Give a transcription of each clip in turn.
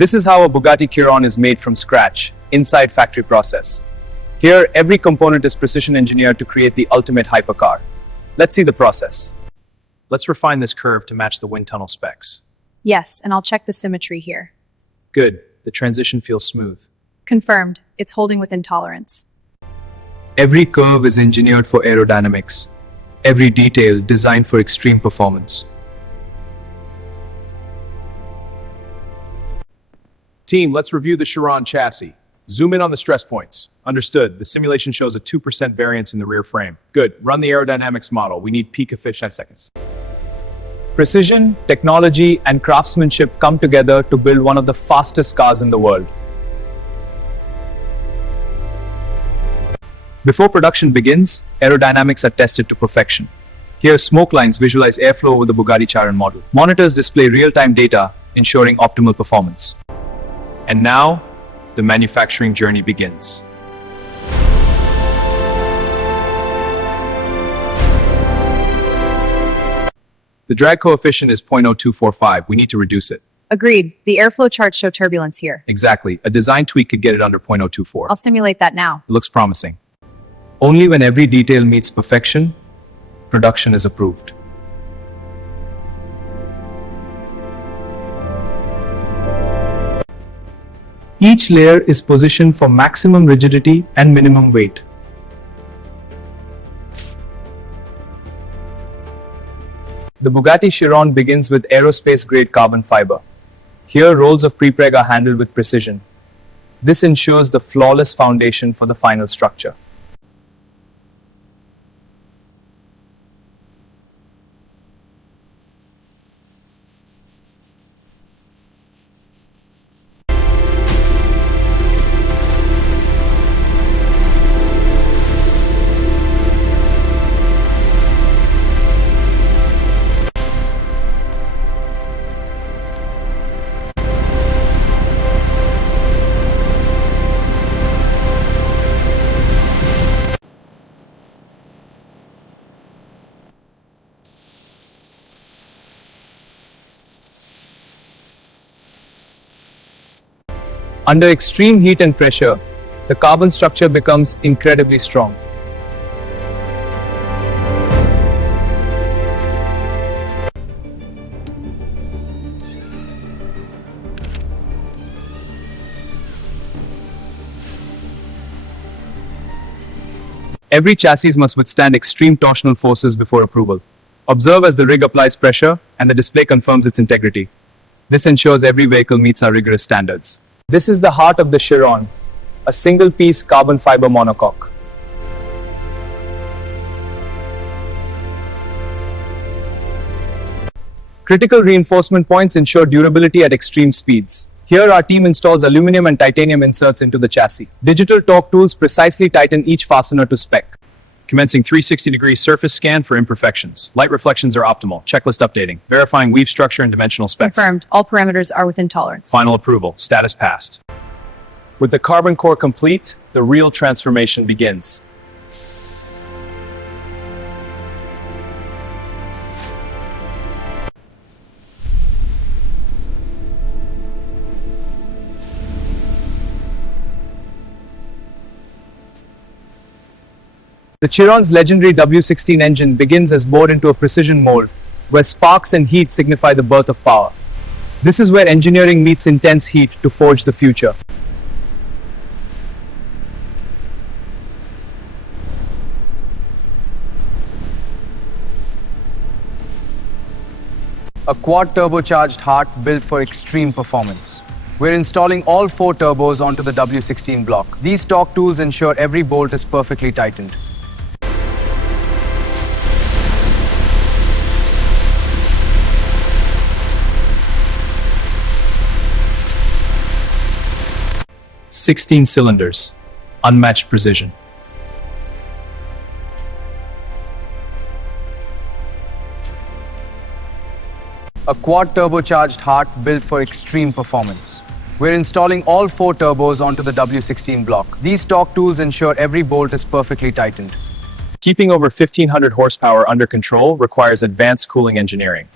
This is how a Bugatti Chiron is made from scratch, inside factory process. Here, every component is precision engineered to create the ultimate hypercar. Let's see the process. Let's refine this curve to match the wind tunnel specs. Yes, and I'll check the symmetry here. Good. The transition feels smooth. Confirmed. It's holding within tolerance. Every curve is engineered for aerodynamics. Every detail designed for extreme performance. Team, let's review the Chiron chassis. Zoom in on the stress points. Understood. The simulation shows a 2% variance in the rear frame. Good. Run the aerodynamics model. We need peak efficiency seconds. Precision, technology, and craftsmanship come together to build one of the fastest cars in the world. Before production begins, aerodynamics are tested to perfection. Here, smoke lines visualize airflow over the Bugatti Chiron model. Monitors display real-time data, ensuring optimal performance. And now, the manufacturing journey begins. The drag coefficient is 0.0245. We need to reduce it. Agreed. The airflow charts show turbulence here. Exactly. A design tweak could get it under 0.024. I'll simulate that now. It looks promising. Only when every detail meets perfection, production is approved. Each layer is positioned for maximum rigidity and minimum weight. The Bugatti Chiron begins with aerospace-grade carbon fiber. Here, rolls of prepreg are handled with precision. This ensures the flawless foundation for the final structure. Under extreme heat and pressure, the carbon structure becomes incredibly strong. Every chassis must withstand extreme torsional forces before approval. Observe as the rig applies pressure and the display confirms its integrity. This ensures every vehicle meets our rigorous standards. This is the heart of the Chiron, a single-piece carbon fiber monocoque. Critical reinforcement points ensure durability at extreme speeds. Here, our team installs aluminum and titanium inserts into the chassis. Digital torque tools precisely tighten each fastener to spec. Commencing 360-degree surface scan for imperfections. Light reflections are optimal. Checklist updating. Verifying weave structure and dimensional specs. Confirmed. All parameters are within tolerance. Final approval. Status passed. With the carbon core complete, the real transformation begins. The Chiron's legendary W16 engine begins as bored into a precision mold, where sparks and heat signify the birth of power. This is where engineering meets intense heat to forge the future. A quad-turbocharged heart built for extreme performance. We're installing all 4 turbos onto the W16 block. These torque tools ensure every bolt is perfectly tightened. "16 cylinders, unmatched precision." A quad-turbocharged heart built for extreme performance. We're installing all 4 turbos onto the W16 block. These torque tools ensure every bolt is perfectly tightened. Keeping over 1,500 horsepower under control requires advanced cooling engineering.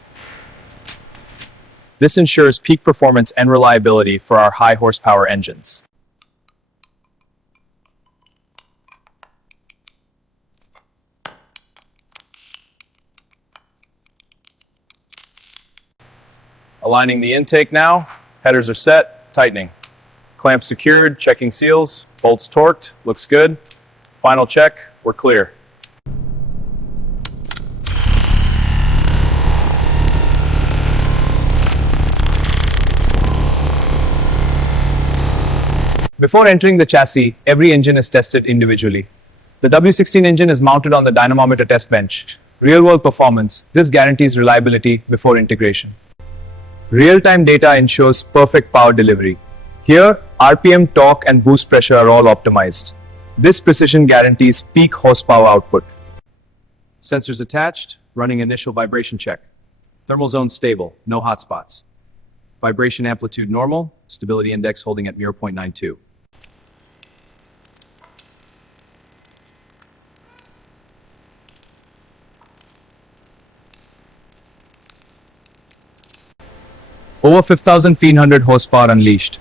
This ensures peak performance and reliability for our high horsepower engines. Aligning the intake now. Headers are set, tightening. Clamps secured, checking seals, bolts torqued, looks good. Final check, we're clear. Before entering the chassis, every engine is tested individually. The W16 engine is mounted on the dynamometer test bench. Real-world performance, this guarantees reliability before integration. Real-time data ensures perfect power delivery. Here, RPM, torque, and boost pressure are all optimized. This precision guarantees peak horsepower output. Sensors attached, running initial vibration check. Thermal zone stable, no hotspots. Vibration amplitude normal, stability index holding at 0.92. Over 5,300 horsepower unleashed.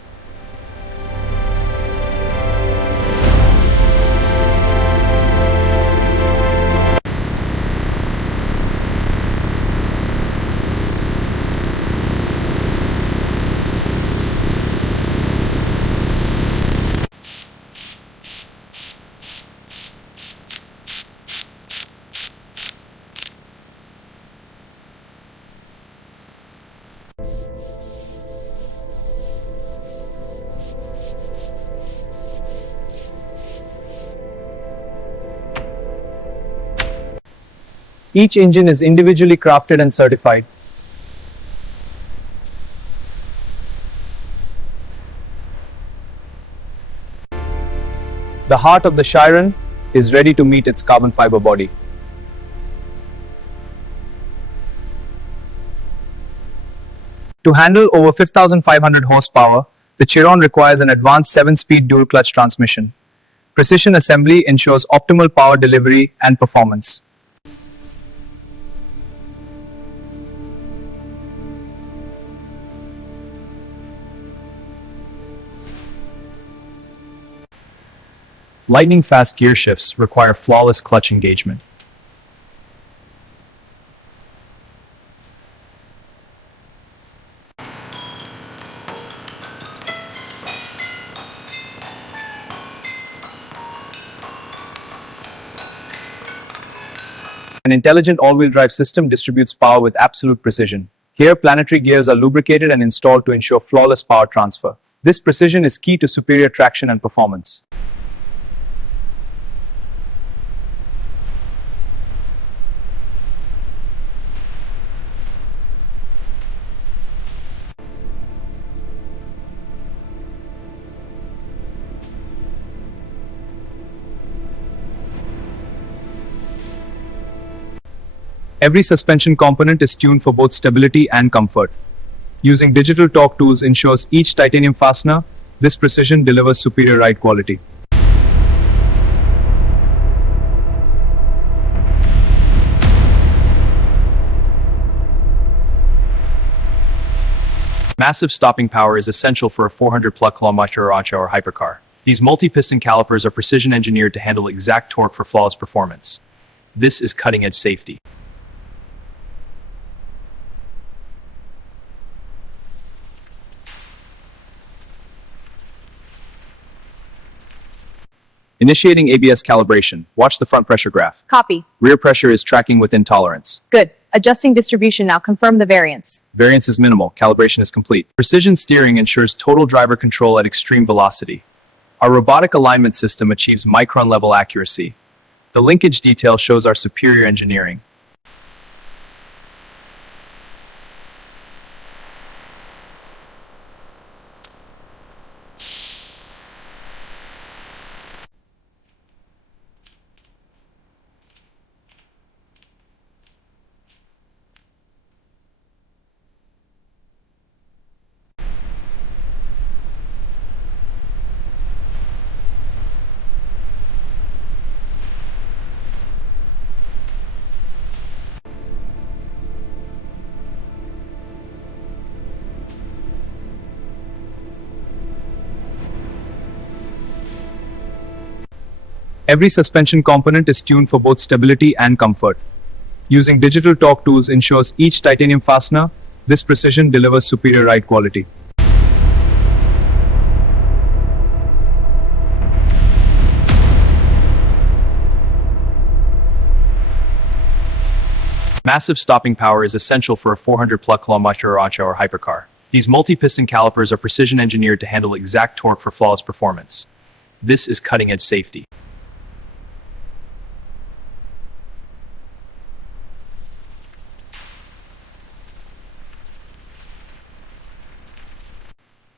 Each engine is individually crafted and certified. The heart of the Chiron is ready to meet its carbon fiber body. To handle over 5,500 horsepower, the Chiron requires an advanced 7-speed dual-clutch transmission. Precision assembly ensures optimal power delivery and performance. Lightning-fast gear shifts require flawless clutch engagement. An intelligent all-wheel drive system distributes power with absolute precision. Here, planetary gears are lubricated and installed to ensure flawless power transfer. This precision is key to superior traction and performance. Every suspension component is tuned for both stability and comfort. Using digital torque tools ensures each titanium fastener. This precision delivers superior ride quality. Massive stopping power is essential for a 400-plus-kilometer-hour hypercar. These multi-piston calipers are precision engineered to handle exact torque for flawless performance. This is cutting-edge safety. Initiating ABS calibration. Watch the front pressure graph. Copy. Rear pressure is tracking within tolerance. Good. Adjusting distribution now. Confirm the variance. Variance is minimal. Calibration is complete. Precision steering ensures total driver control at extreme velocity. Our robotic alignment system achieves micron-level accuracy. The linkage detail shows our superior engineering. Every suspension component is tuned for both stability and comfort. Using digital torque tools ensures each titanium fastener. This precision delivers superior ride quality. Massive stopping power is essential for a 400-plus-kilometer or hypercar. These multi-piston calipers are precision engineered to handle exact torque for flawless performance. This is cutting-edge safety.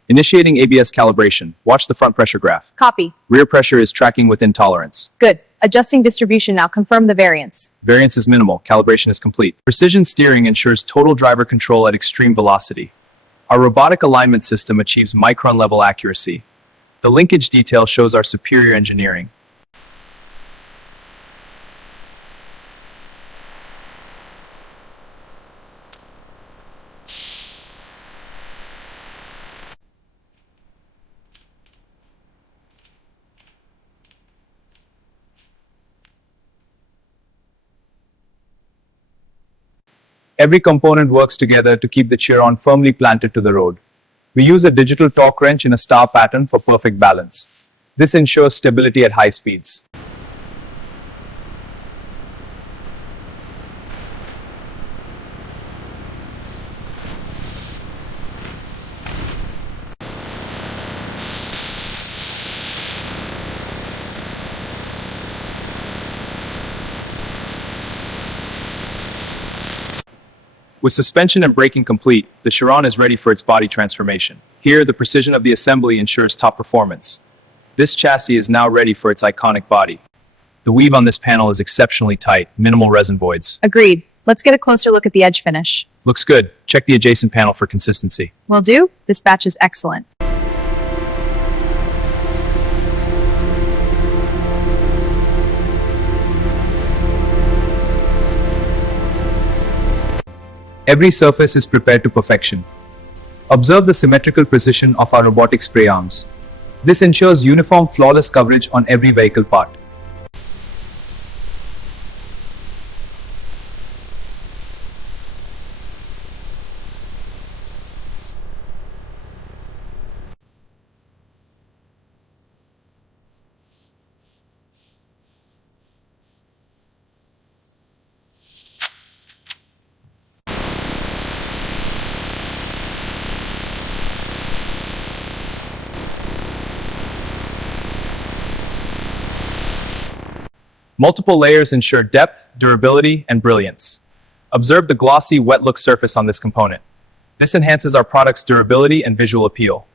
Initiating ABS calibration. Watch the front pressure graph. Copy. Rear pressure is tracking within tolerance. Good. Adjusting distribution now. Confirm the variance. Variance is minimal. Calibration is complete. Precision steering ensures total driver control at extreme velocity. Our robotic alignment system achieves micron-level accuracy. The linkage detail shows our superior engineering. Every component works together to keep the Chiron firmly planted to the road. We use a digital torque wrench in a star pattern for perfect balance. This ensures stability at high speeds. With suspension and braking complete, the Chiron is ready for its body transformation. Here, the precision of the assembly ensures top performance. This chassis is now ready for its iconic body. The weave on this panel is exceptionally tight, minimal resin voids. Agreed. Let's get a closer look at the edge finish. Looks good. Check the adjacent panel for consistency. Will do. This batch is excellent. Every surface is prepared to perfection. Observe the symmetrical precision of our robotic spray arms. This ensures uniform, flawless coverage on every vehicle part. Multiple layers ensure depth, durability, and brilliance. Observe the glossy, wet-look surface on this component. This enhances our product's durability and visual appeal.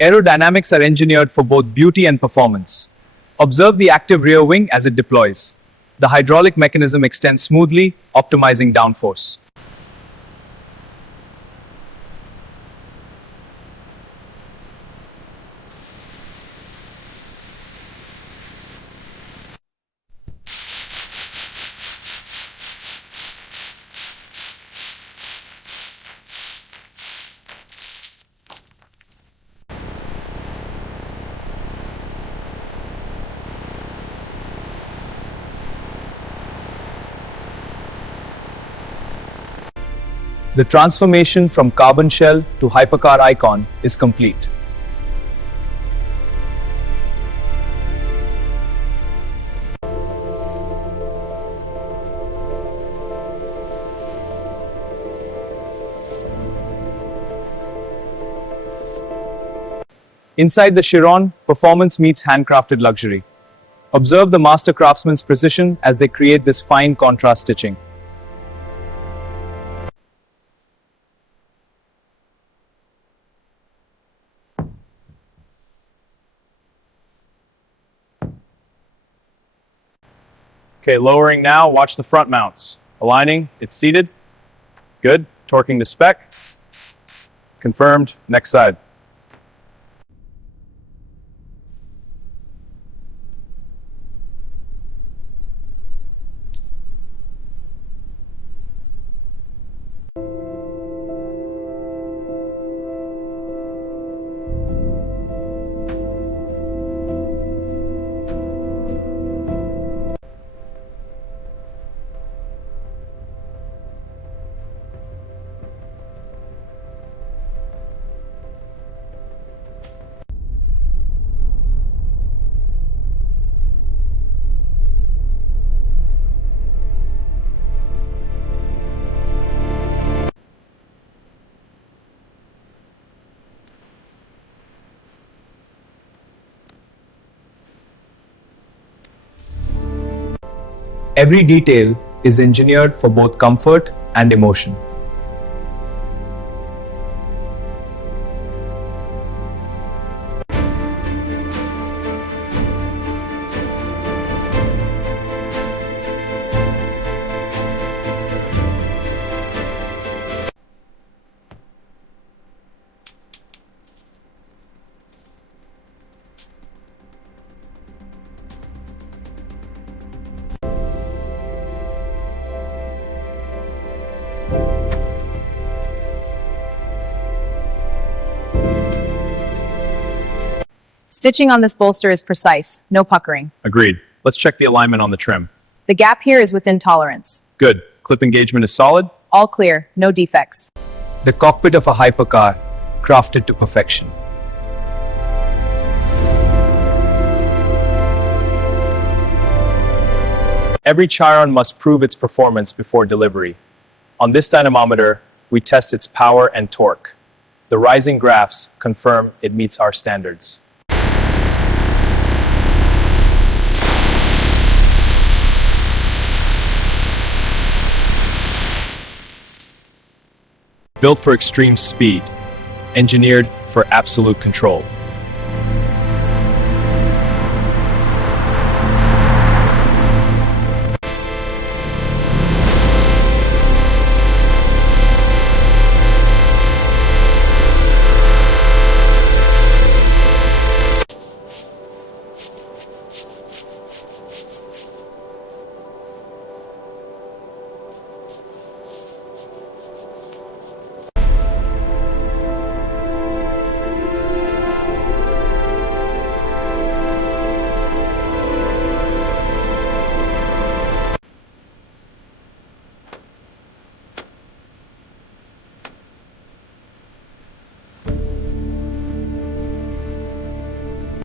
Aerodynamics are engineered for both beauty and performance. Observe the active rear wing as it deploys. The hydraulic mechanism extends smoothly, optimizing downforce. The transformation from carbon shell to hypercar icon is complete. Inside the Chiron, performance meets handcrafted luxury. Observe the master craftsman's precision as they create this fine contrast stitching. Okay, lowering now, watch the front mounts. Aligning, it's seated. Good, torquing to spec. Confirmed, next side. Every detail is engineered for both comfort and emotion. Stitching on this bolster is precise, no puckering. Agreed. Let's check the alignment on the trim. The gap here is within tolerance. Good. Clip engagement is solid. All clear, no defects. The cockpit of a hypercar, crafted to perfection. Every Chiron must prove its performance before delivery. On this dynamometer, we test its power and torque. The rising graphs confirm it meets our standards. Built for extreme speed, engineered for absolute control.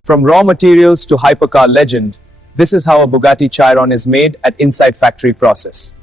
From raw materials to hypercar legend, this is how a Bugatti Chiron is made at Inside Factory process.